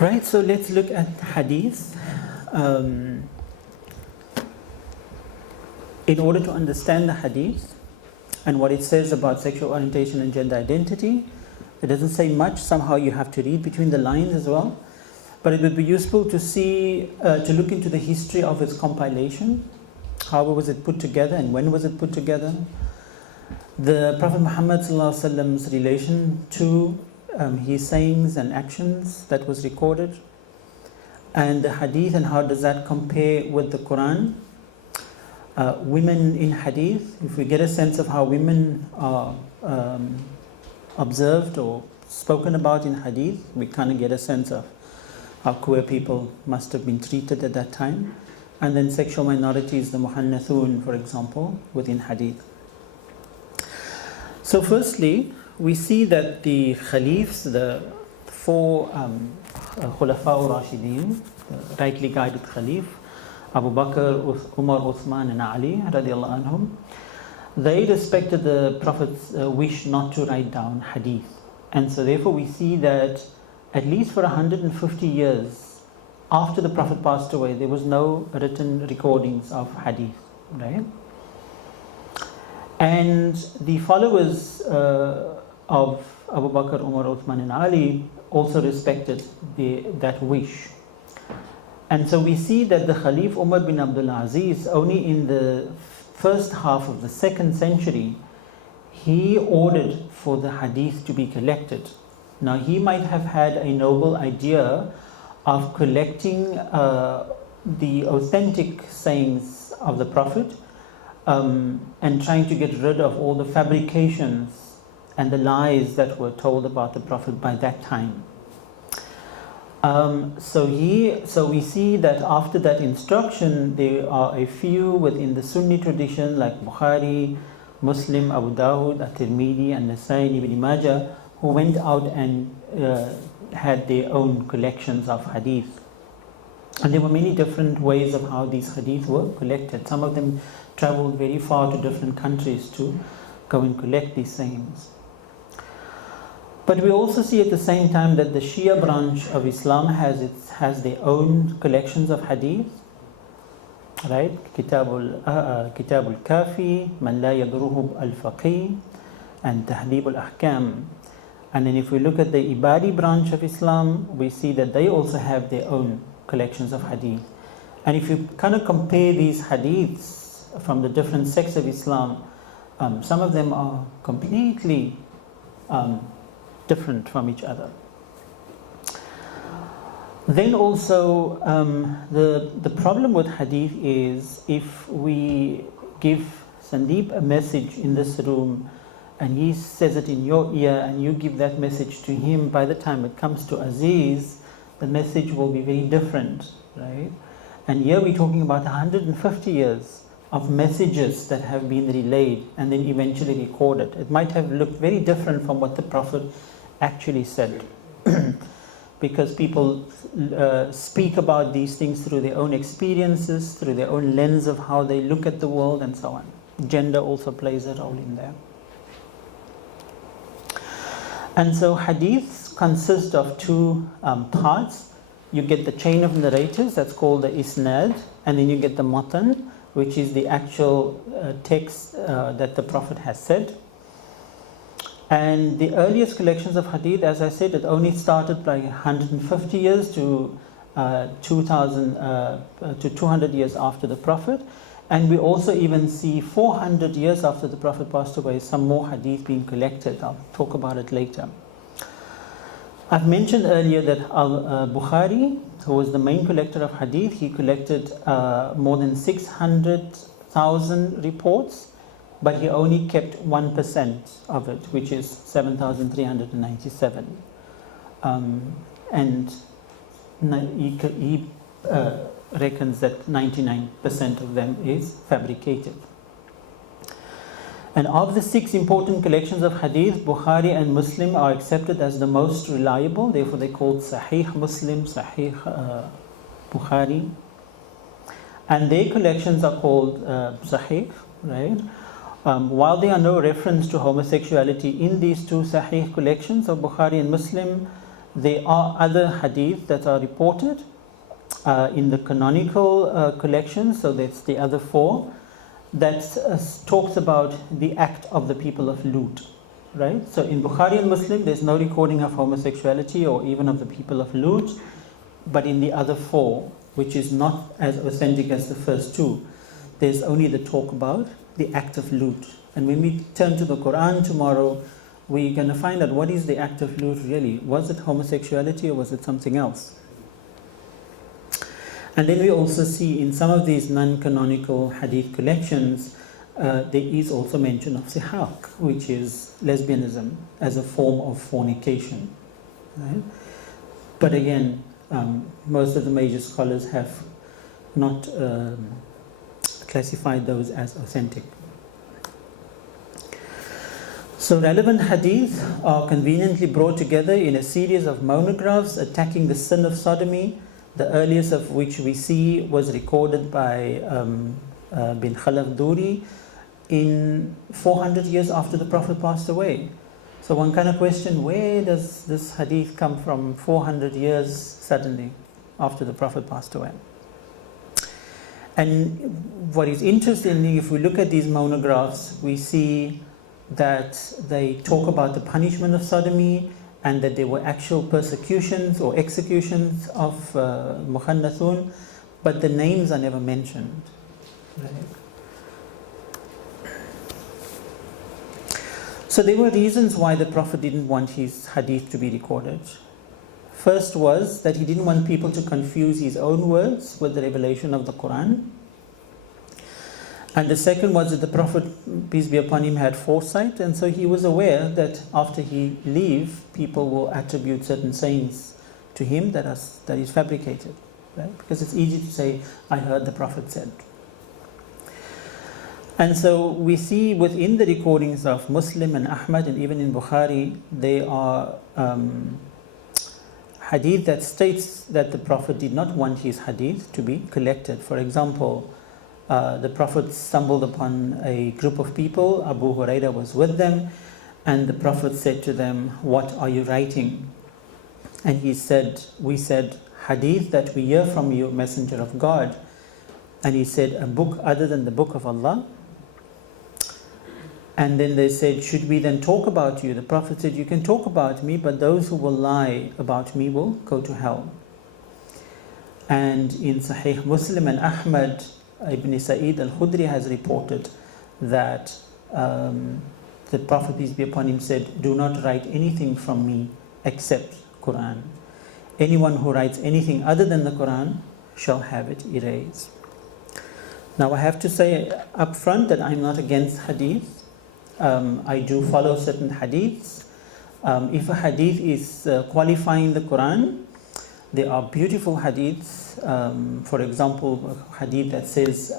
Right, so let's look at Hadith. In order to understand the Hadith and what it says about sexual orientation and gender identity, it doesn't say much. Somehow you have to read between the lines as well. But it would be useful to see, to look into the history of its compilation. How was it put together and when was it put together? The Prophet Muhammad's relation to his sayings and actions that was recorded, and the Hadith and how does that compare with the Quran. Women in Hadith, if we get a sense of how women are observed or spoken about in Hadith, we kind of get a sense of how queer people must have been treated at that time. And then sexual minorities, the Muhannathun, for example, within Hadith. So firstly, we see that the Khalifs, the four Khulafa al-Rashideen, the rightly guided Khalif, Abu Bakr, Umar, Uthman and Ali radiallahu anhum, they respected the Prophet's wish not to write down Hadith. And so therefore we see that at least for 150 years after the Prophet passed away, there was no written recordings of Hadith, right? And the followers of Abu Bakr, Umar, Uthman and Ali also respected that wish. And so we see that the Khalif Umar bin Abdul Aziz, only in the first half of the 2nd century, he ordered for the Hadith to be collected. Now he might have had a noble idea of collecting the authentic sayings of the Prophet and trying to get rid of all the fabrications and the lies that were told about the Prophet by that time. So we see that after that instruction, there are a few within the Sunni tradition like Bukhari, Muslim, Abu Dawud, At-Tirmidhi and Nasai, Ibn Majah, who went out and had their own collections of hadith. And there were many different ways of how these hadith were collected. Some of them traveled very far to different countries to go and collect these sayings. But we also see at the same time that the Shia branch of Islam has their own collections of hadith, right? Kitabul Kafi, Man La Yadruhu al-Faqih, and Tahdib al-Ahkam. And then if we look at the Ibadi branch of Islam, we see that they also have their own collections of hadith. And if you kind of compare these hadiths from the different sects of Islam, some of them are completely different from each other. Then also the problem with hadith is if we give Sandeep a message in this room and he says it in your ear and you give that message to him, by the time it comes to Aziz, the message will be very different, right? And here we're talking about 150 years of messages that have been relayed and then eventually recorded. It might have looked very different from what the Prophet actually said. Because people speak about these things through their own experiences, through their own lens of how they look at the world and so on. Gender also plays a role in there. And so hadiths consist of two parts. You get the chain of narrators, that's called the isnad, and then you get the matan, which is the actual text that the Prophet has said. And the earliest collections of hadith, as I said, it only started like 150 years to 200 years after the Prophet. And we also even see 400 years after the Prophet passed away, some more hadith being collected. I'll talk about it later. I've mentioned earlier that Bukhari, who was the main collector of hadith, he collected more than 600,000 reports, but he only kept 1% of it, which is 7,397. And he reckons that 99% of them is fabricated. And of the 6 important collections of hadith, Bukhari and Muslim are accepted as the most reliable. Therefore, they're called Sahih Muslim, Sahih Bukhari. And their collections are called Sahih, right? While there are no reference to homosexuality in these two Sahih collections of Bukhari and Muslim, There are other hadith that are reported in the canonical collection, so that's the other 4, that talks about the act of the people of Lut. Right? So in Bukhari and Muslim, there's no recording of homosexuality or even of the people of Lut, but in the other 4, which is not as authentic as the first 2, there's only the talk about the act of Lut. And when we turn to the Quran tomorrow, we're going to find out what is the act of Lut really. Was it homosexuality or was it something else? And then we also see in some of these non-canonical hadith collections, there is also mention of sihaq, which is lesbianism as a form of fornication. Right? But again, most of the major scholars have not classified those as authentic. So relevant hadith are conveniently brought together in a series of monographs attacking the sin of sodomy, the earliest of which we see was recorded by bin Khalaf Duri in 400 years after the Prophet passed away. So one kind of question, where does this hadith come from 400 years suddenly after the Prophet passed away? And what is interesting, if we look at these monographs, we see that they talk about the punishment of sodomy and that there were actual persecutions or executions of mukhannathun, but the names are never mentioned. Right? So there were reasons why the Prophet didn't want his hadith to be recorded. First was that he didn't want people to confuse his own words with the revelation of the Quran. And the second was that the Prophet, peace be upon him, had foresight, and so he was aware that after he leave, people will attribute certain sayings to him that is fabricated. Right? Because it's easy to say, I heard the Prophet said. And so we see within the recordings of Muslim and Ahmad and even in Bukhari, there are hadith that states that the Prophet did not want his hadith to be collected. For example, the Prophet stumbled upon a group of people, Abu Huraira was with them, and the Prophet said to them, what are you writing? And he said, we said, hadith that we hear from you, Messenger of God. And he said, a book other than the book of Allah? And then they said, should we then talk about you? The Prophet said, you can talk about me, but those who will lie about me will go to hell. And in Sahih Muslim and Ahmad, Ibn Sa'id al-Khudri has reported that the Prophet, peace be upon him, said, do not write anything from me except Quran. Anyone who writes anything other than the Quran shall have it erased. Now I have to say up front that I'm not against hadith. I do follow certain hadiths. If a hadith is qualifying the Quran, there are beautiful hadiths. For example, a hadith that says,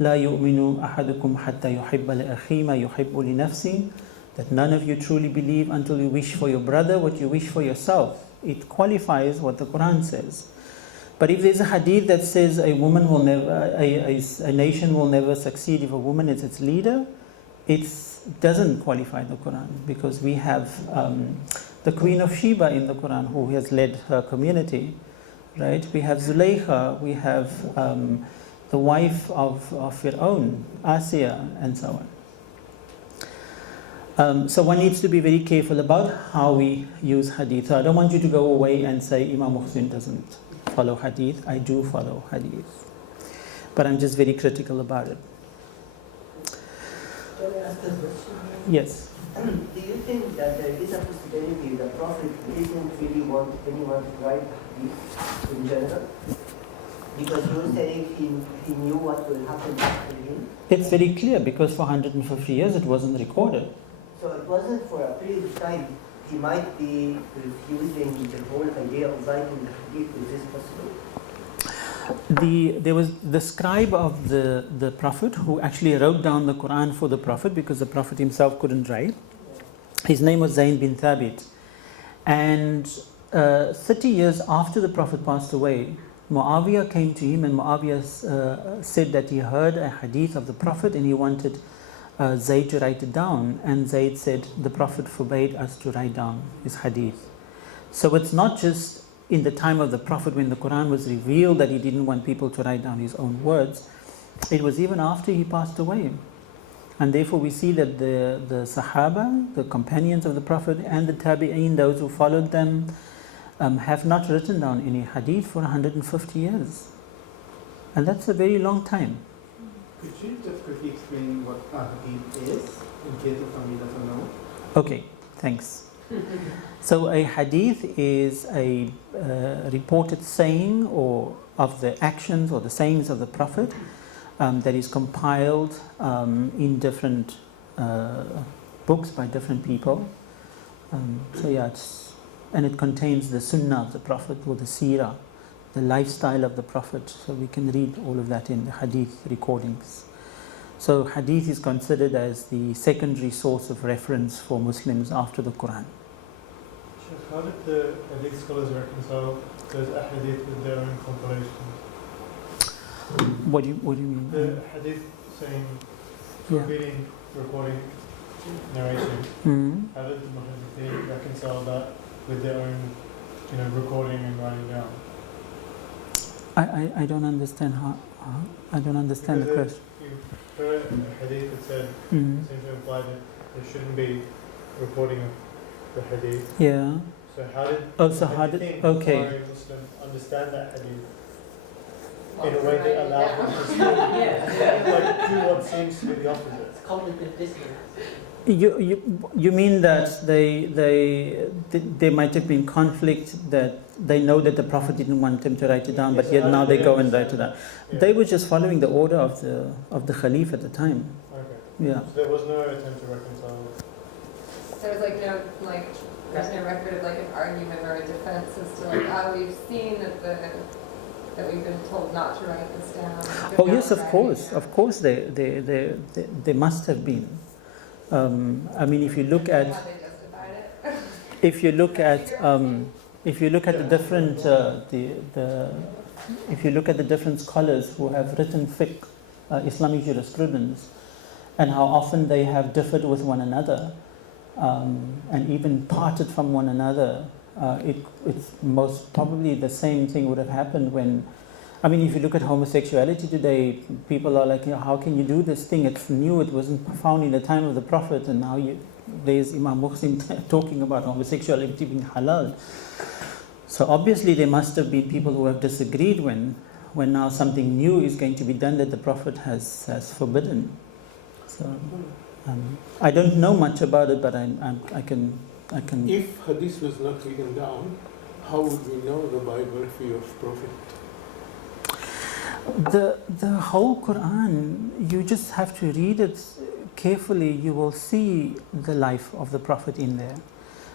لا يؤمن أحدكم حتى يحب لأخيه ما يحب لنفسه, that none of you truly believe until you wish for your brother what you wish for yourself. It qualifies what the Quran says. But if there's a hadith that says a woman will never, a nation will never succeed if a woman is its leader, it doesn't qualify the Quran, because we have the Queen of Sheba in the Quran who has led her community, right? We have Zulaykha, we have the wife of Fir'aun, Asiya, and so on. So one needs to be very careful about how we use hadith. So I don't want you to go away and say Imam Muhsin doesn't follow hadith. I do follow hadith, but I'm just very critical about it. Can I ask a question? Yes. Do you think that there is a possibility the Prophet didn't really want anyone to write hadith in general? Because you're saying he knew what will happen after him? It's very clear, because for 150 years it wasn't recorded. So it wasn't for a period of time. He might be refusing the whole idea of writing the hadith. Is this possible? There was the scribe of the Prophet who actually wrote down the Quran for the Prophet, because the Prophet himself couldn't write. His name was Zayn bin Thabit. And 30 years after the Prophet passed away, Muawiyah came to him, and Muawiyah said that he heard a hadith of the Prophet and he wanted Zayd to write it down. And Zayd said the Prophet forbade us to write down his hadith. So it's not just in the time of the Prophet when the Quran was revealed that he didn't want people to write down his own words. It was even after he passed away. And therefore we see that the Sahaba, the companions of the Prophet, and the Tabi'een, those who followed them, have not written down any hadith for 150 years. And that's a very long time. Could you just quickly explain what a hadith is, in case of somebody doesn't know? Okay, thanks. So a hadith is a reported saying or of the actions or the sayings of the Prophet that is compiled in different books by different people. And it contains the sunnah of the Prophet or the seerah, the lifestyle of the Prophet. So we can read all of that in the hadith recordings. So hadith is considered as the secondary source of reference for Muslims after the Quran. How did the hadith scholars reconcile those hadith with their own compilations? What do you mean? The hadith saying, repeating, recording, narration. Mm-hmm. How did the Muhammad reconcile that with their own, recording and writing down? I don't understand how I don't understand the question. You heard a hadith that said, seems to imply that there shouldn't be recording of the hadith. Yeah. So how did okay. Muslims understand that hadith in a way that allowed them to still like do what seems to be the opposite? It's cognitive dissonance. You mean that there might have been conflict, that they know that the Prophet didn't want them to write it down, but yet now they go and write it down. Yeah. They were just following the order of the Khalif at the time. Okay. Yeah. So there was no attempt to reconcile. There was there's no record of an argument or a defense as to we've seen that we've been told not to write this down. Oh yes, of course, they must have been. I mean, if you look at the different if you look at the different scholars who have written fiqh, Islamic jurisprudence, and how often they have differed with one another, and even parted from one another, it's most probably the same thing would have happened when. I mean, if you look at homosexuality today, people are like, how can you do this thing? It's new, it wasn't found in the time of the Prophet, and now there's Imam Muhsin talking about homosexuality being halal. So obviously there must have been people who have disagreed when now something new is going to be done that the Prophet has forbidden. So I don't know much about it, but I can. If hadith was not written down, how would we know the biography of Prophet? The whole Quran, you just have to read it carefully. You will see the life of the Prophet in there,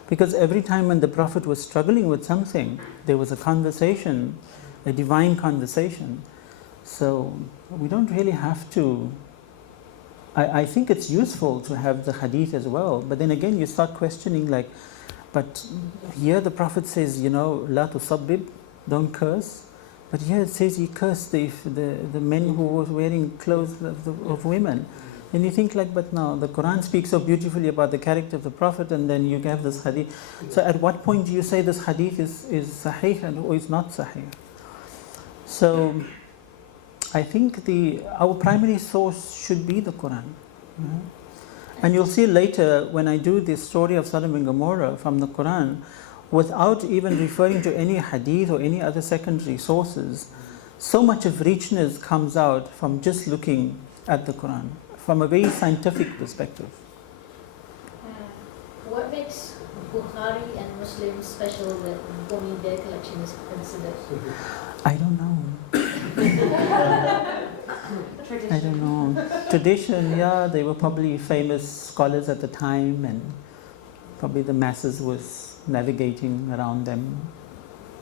because every time when the Prophet was struggling with something, there was a conversation, a divine conversation. So we don't really have to. I think it's useful to have the hadith as well, but then again you start questioning, but here the Prophet says, la tusabbib, don't curse. But here it says he cursed the men who were wearing clothes of women. And you think but no, the Quran speaks so beautifully about the character of the Prophet, and then you have this hadith. So at what point do you say this hadith is sahih or is not sahih? So I think our primary source should be the Quran. And you'll see later when I do this story of Sodom and Gomorrah from the Quran, without even referring to any hadith or any other secondary sources, so much of richness comes out from just looking at the Quran, from a very scientific perspective. What makes Bukhari and Muslim special that only their collection is considered? I don't know. I don't know. Tradition, yeah, they were probably famous scholars at the time, and probably the masses was navigating around them.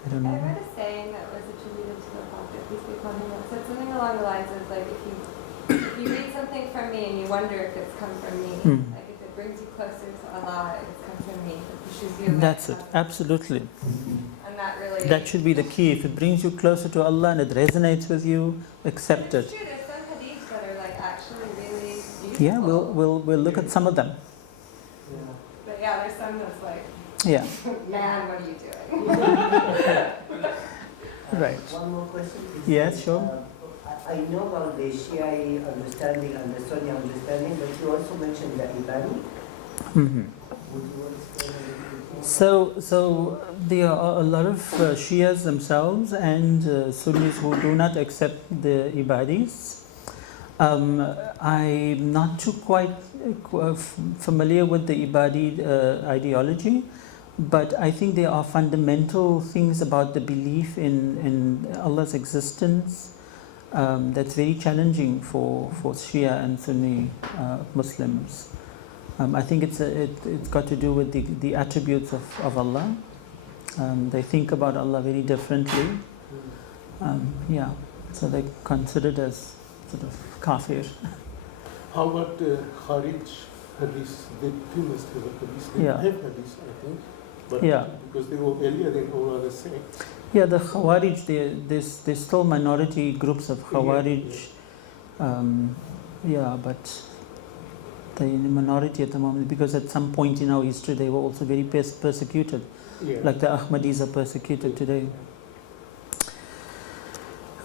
I don't know. I read a saying that was attributed to the Prophet, peace be upon him, that said something along the lines of if you read something from me and you wonder if it's come from me, if it brings you closer to Allah, it's come from me. It pushes you. That's it, absolutely. And that should be the key. If it brings you closer to Allah and it resonates with you, accept it. It's true. There's some hadiths that are actually really beautiful. Yeah, we'll look at some of them. But yeah, there's some that's yeah. man, what are you doing? Right. One more question, please. Yes, sure. I know about the Shia understanding and the Sunni understanding, but you also mentioned the Ibani. Mhm. Would you explain a little bit more? So there are a lot of Shias themselves and Sunnis who do not accept the Ibadis. I'm not too quite familiar with the Ibadi ideology, but I think there are fundamental things about the belief in Allah's existence that's very challenging for Shia and Sunni Muslims. I think it's got to do with the attributes of Allah. They think about Allah very differently. Yeah, so they're considered as sort of kafir. How about Kharij hadith? They too must have a hadith. They Yeah. have hadith, I think. But Yeah. because they were earlier than all other sects. Yeah, the Khawarij, there's still minority groups of Khawarij. Yeah, but they're in a minority at the moment because at some point in our history they were also very persecuted. Yeah. Like the Ahmadis are persecuted today.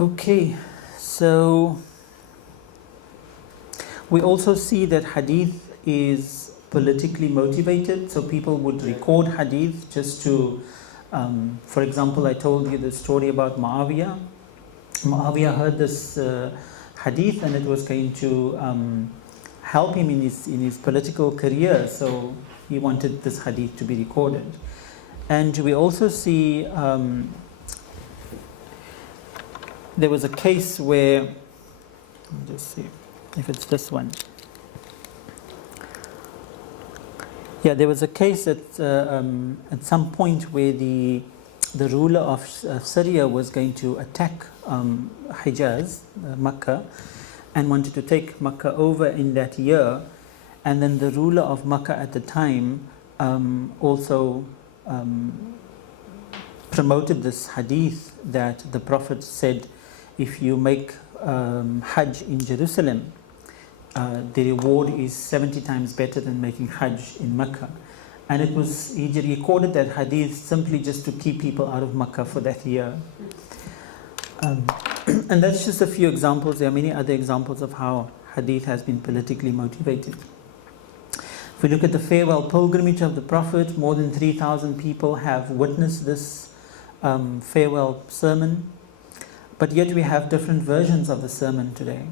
Okay, so we also see that hadith is politically motivated, so people would record hadith just to, for example, I told you the story about Muawiyah. Muawiyah heard this hadith and it was going to help him in his political career, so he wanted this hadith to be recorded. And we also see there was a case where, let me just see if it's this one. Yeah, there was a case at some point where the ruler of Syria was going to attack Hijaz, Makkah, and wanted to take Makkah over in that year. And then the ruler of Makkah at the time also promoted this hadith that the Prophet said, if you make Hajj in Jerusalem, the reward is 70 times better than making Hajj in Mecca. And he recorded that hadith simply just to keep people out of Mecca for that year. And that's just a few examples. There are many other examples of how hadith has been politically motivated. If we look at the farewell pilgrimage of the Prophet, more than 3,000 people have witnessed this farewell sermon. But yet we have different versions of the sermon today.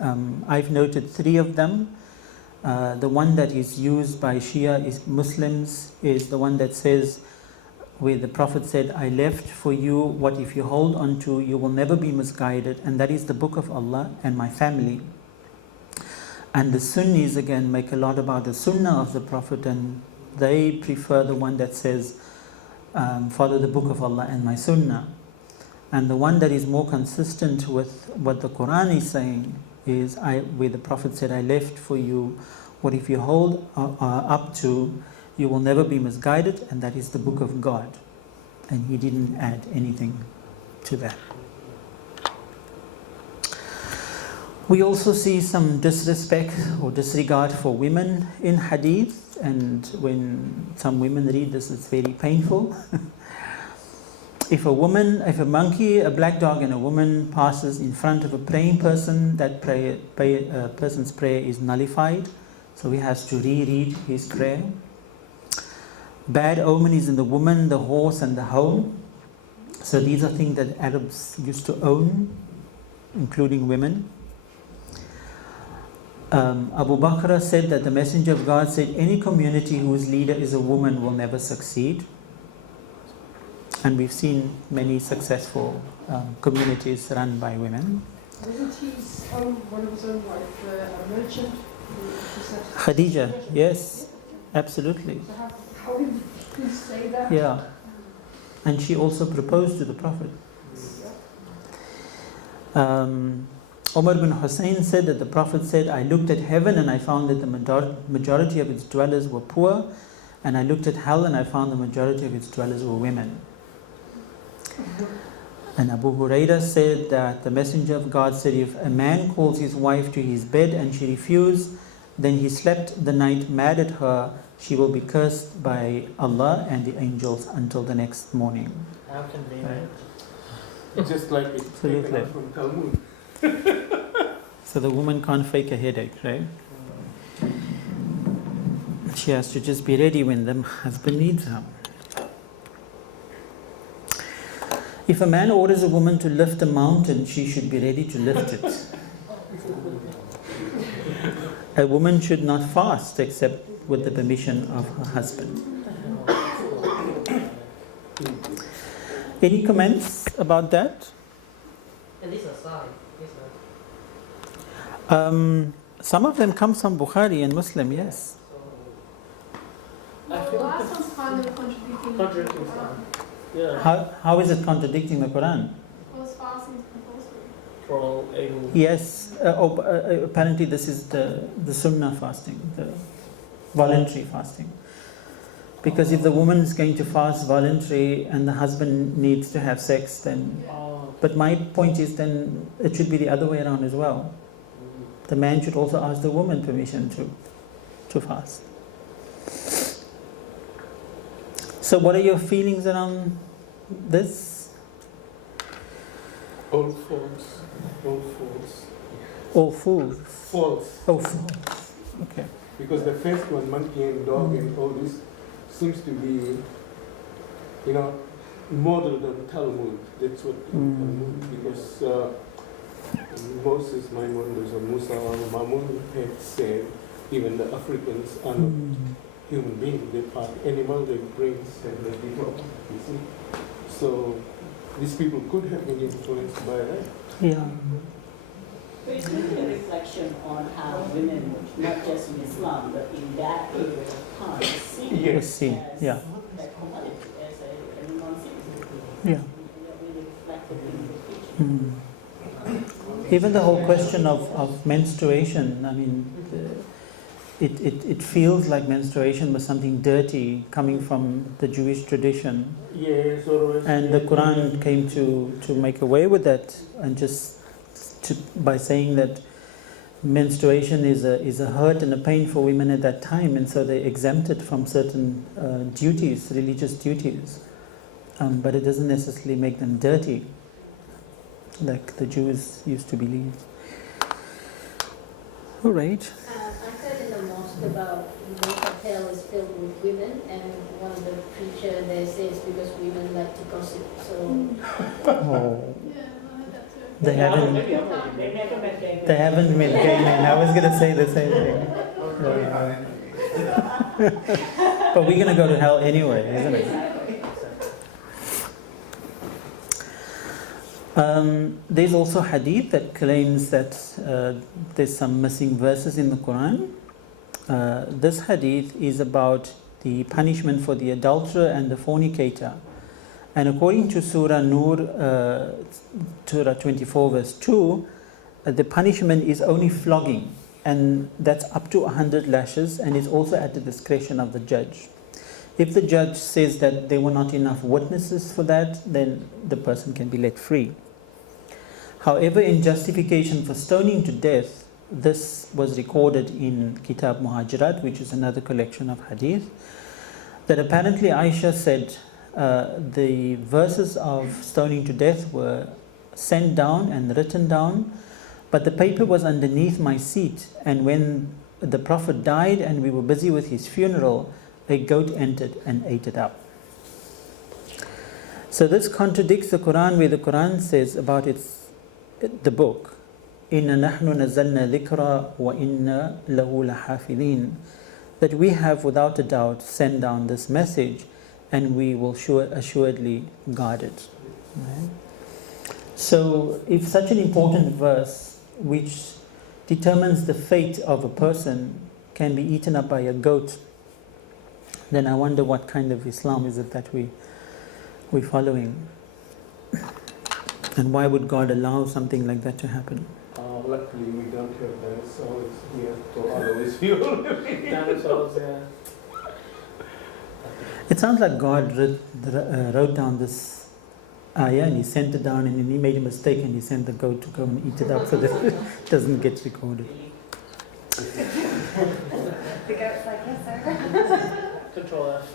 I've noted 3 of them. The one that is used by Shia Muslims is the one that says, where the Prophet said, I left for you what if you hold on to, you will never be misguided, and that is the book of Allah and my family. And the Sunnis again make a lot about the Sunnah of the Prophet, and they prefer the one that says, follow the book of Allah and my Sunnah. And the one that is more consistent with what the Quran is saying is where the Prophet said, I left for you what if you hold up to, you will never be misguided, and that is the book of God. And he didn't add anything to that. We also see some disrespect or disregard for women in hadith, and when some women read this, it's very painful. If a monkey, a black dog and a woman passes in front of a praying person, that person's prayer is nullified, so he has to reread his prayer. Bad omen is in the woman, the horse and the home. So these are things that Arabs used to own, including women. Abu Bakr said that the Messenger of God said, any community whose leader is a woman will never succeed. And we've seen many successful communities run by women. Wasn't his one of his own wife a merchant? Khadija, yes, absolutely. So how did he say that? Yeah. And she also proposed to the Prophet. Umar bin Hussein said that the Prophet said, I looked at heaven and I found that the majority of its dwellers were poor, and I looked at hell and I found the majority of its dwellers were women. And Abu Hurairah said that the Messenger of God said, if a man calls his wife to his bed and she refuses, then he slept the night mad at her, she will be cursed by Allah and the angels until the next morning. How convenient. Just like it's Absolutely. taken out from Talmud. So the woman can't fake a headache, right? She has to just be ready when the husband needs her. If a man orders a woman to lift a mountain, she should be ready to lift it. A woman should not fast except with the permission of her husband. Any comments about that? Some of them come from Bukhari and Muslim, yes. Well, the last one's kind of contradicting. Yeah. How is it contradicting the Quran? Because fasting is compulsory. For all able. Yes, apparently this is the sunnah fasting, the voluntary fasting. Because if the woman is going to fast voluntary and the husband needs to have sex, then... But my point is then it should be the other way around as well. The man should also ask the woman permission to fast. So what are your feelings around this? All false. All false. All fools. False. Oh, false. Okay. Because the first one, monkey and dog and all this, seems to be, modeled on Talmud. That's what Talmud, because Moses, Maimonides, or Musa or Mamun had said, even the Africans are not human beings, they're part animal, they're brains and they develop, you see. So these people could have been influenced by that. Yeah. But it's really a reflection on how women, not just in Islam, but in that period of time, seen Yes. Seen, as yeah. a commodity, as a non-citizen. Yeah. They are really reflected in the picture. Even the whole question of menstruation, I mean, it feels like menstruation was something dirty coming from the Jewish tradition. Yes, always. And the Quran came to make away with that, and by saying that menstruation is a hurt and a pain for women at that time, and so they exempted from certain duties, religious duties. But it doesn't necessarily make them dirty, like the Jews used to believe. All right. I heard in the mosque about hell is filled with women, and one of the preacher there says because women like to gossip, so... Oh. Yeah, I heard that too. They haven't met gay men. I was going to say the same thing. But we're going to go to hell anyway, isn't it? There's also hadith that claims that there's some missing verses in the Quran. This hadith is about the punishment for the adulterer and the fornicator. And according to Surah Nur, Surah 24 verse 2, the punishment is only flogging, and that's up to 100 lashes, and is also at the discretion of the judge. If the judge says that there were not enough witnesses for that, then the person can be let free. However, in justification for stoning to death, this was recorded in Kitab Muhajirat, which is another collection of hadith, that apparently Aisha said the verses of stoning to death were sent down and written down, but the paper was underneath my seat, and when the Prophet died and we were busy with his funeral, a goat entered and ate it up. So this contradicts the Quran, where the Quran says about the book, Inna nahnu nazzalna dhikra wa inna lahu lahafidhin, that we have without a doubt sent down this message and we will assuredly guard it. Right? So if such an important verse, which determines the fate of a person, can be eaten up by a goat, then I wonder what kind of Islam is it that we're following. And why would God allow something like that to happen? Luckily we don't have dinosaurs here to always fuel. Dinosaurs, yeah. It sounds like God wrote down this ayah and he sent it down, and then he made a mistake and he sent the goat to go and eat it up so that it doesn't get recorded. The goat's like, yes, sir. Control F.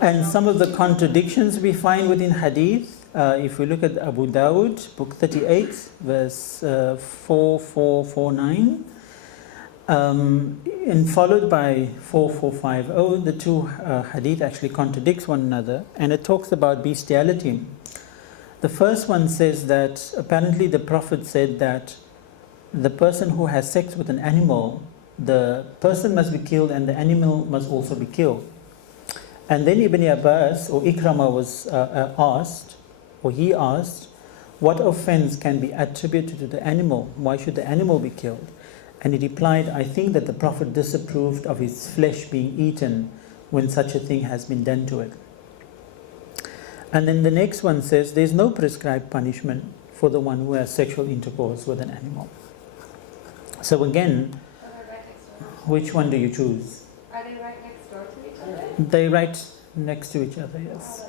And some of the contradictions we find within hadith, if we look at Abu Dawud, book 38, verse 4449, and followed by 4450, the two hadith actually contradicts one another, and it talks about bestiality. The first one says that apparently the Prophet said that the person who has sex with an animal, the person must be killed and the animal must also be killed. And then Ibn Abbas or Ikrama was asked, or he asked, what offense can be attributed to the animal? Why should the animal be killed? And he replied, I think that the Prophet disapproved of his flesh being eaten when such a thing has been done to it. And then the next one says, there is no prescribed punishment for the one who has sexual intercourse with an animal. So again, which one do you choose? Are they right next door to each other? They right next to each other, yes.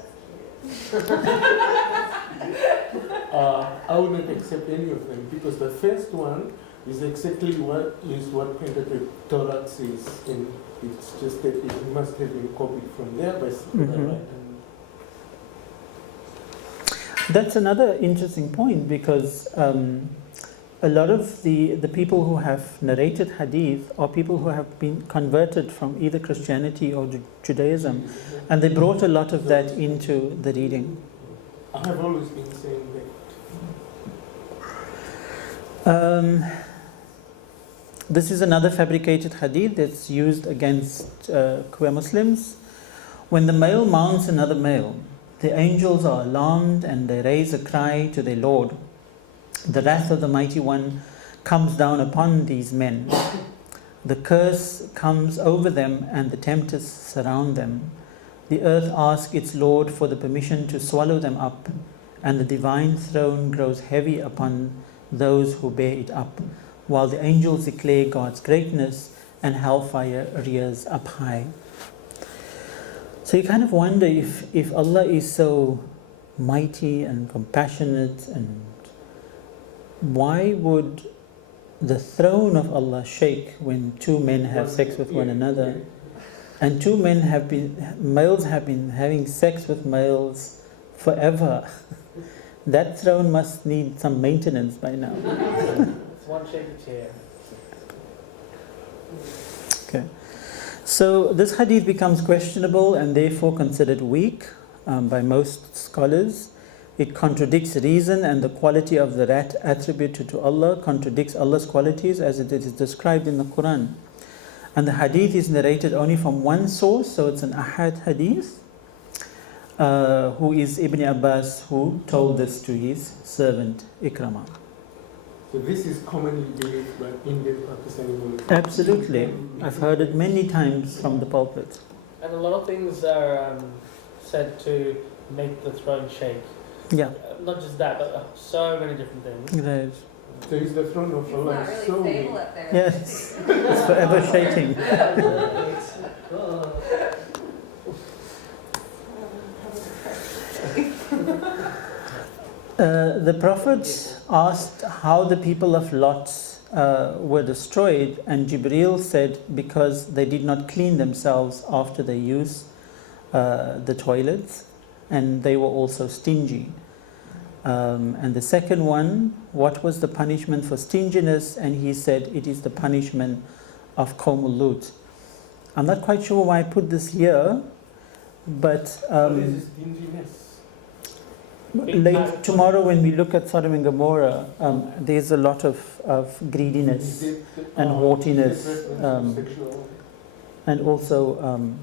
I would not accept any of them because the first one is exactly what Pentateuch Torah says, and it's just that it must have been copied from there by someone. That's another interesting point because a lot of the people who have narrated hadith are people who have been converted from either Christianity or Judaism, and they brought a lot of that into the reading. I have always been saying that. This is another fabricated hadith that's used against queer Muslims. When the male mounts another male, the angels are alarmed and they raise a cry to their Lord. The wrath of the Mighty One comes down upon these men. The curse comes over them and the tempters surround them. The earth asks its Lord for the permission to swallow them up, and the divine throne grows heavy upon those who bear it up, while the angels declare God's greatness and hellfire rears up high. So you kind of wonder if Allah is so mighty and compassionate, and why would the throne of Allah shake when two men have sex with one another? And males have been having sex with males forever. That throne must need some maintenance by now. It's one shaky chair. Okay. So this hadith becomes questionable and therefore considered weak by most scholars. It contradicts reason, and the quality of the rat attributed to Allah contradicts Allah's qualities as it is described in the Quran. And the hadith is narrated only from one source, so it's an ahad hadith, who is Ibn Abbas, who told this to his servant Ikrama. So this is commonly believed by Indian Pakistani Muslims. Absolutely. I've heard it many times from the pulpit. And a lot of things are said to make the throne shake. Yeah. Not just that, but so many different things. Right. So is the throne of Allah It's not really so stable up there. Yes. It's forever shaking. The Prophet asked how the people of Lot were destroyed, and Jibreel said because they did not clean themselves after they used the toilets, and they were also stingy. And the second one, what was the punishment for stinginess? And he said it is the punishment of Qawmul Lut. I'm not quite sure why I put this here, but what is stinginess? tomorrow when we look at Sodom and Gomorrah, there's a lot of greediness and haughtiness, and also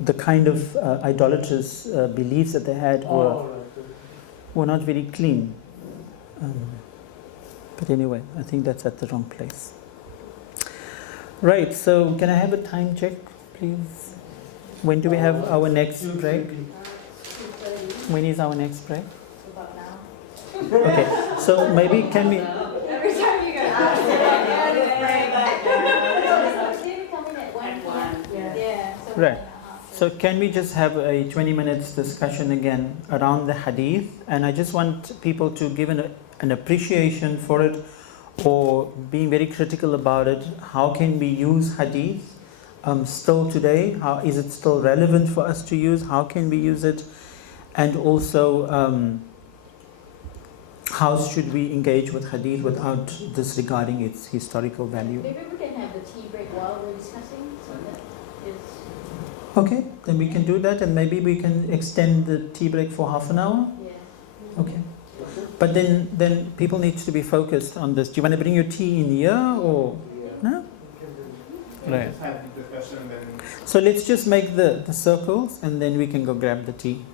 the kind of idolatrous beliefs that they had were not very clean. But anyway, I think that's at the wrong place. Right, so can I have a time check, please? When do we have our next break? When is our next break? About now. Okay, so maybe can we... Every time you go out, Maybe coming at 1 p.m. Yeah. So Right. So can we just have a 20 minutes discussion again around the hadith? And I just want people to give an appreciation for it. or being very critical about it. How can we use hadith still today? How is it still relevant for us to use? How can we use it? And also, how should we engage with hadith without disregarding its historical value? Maybe we can have the tea break while we're discussing, so that is. Okay, then we can do that, and maybe we can extend the tea break for half an hour. Yeah. Okay. But then people need to be focused on this. Do you want to bring your tea in here or no? Right. Just have the discussion then. So let's just make the circles and then we can go grab the tea.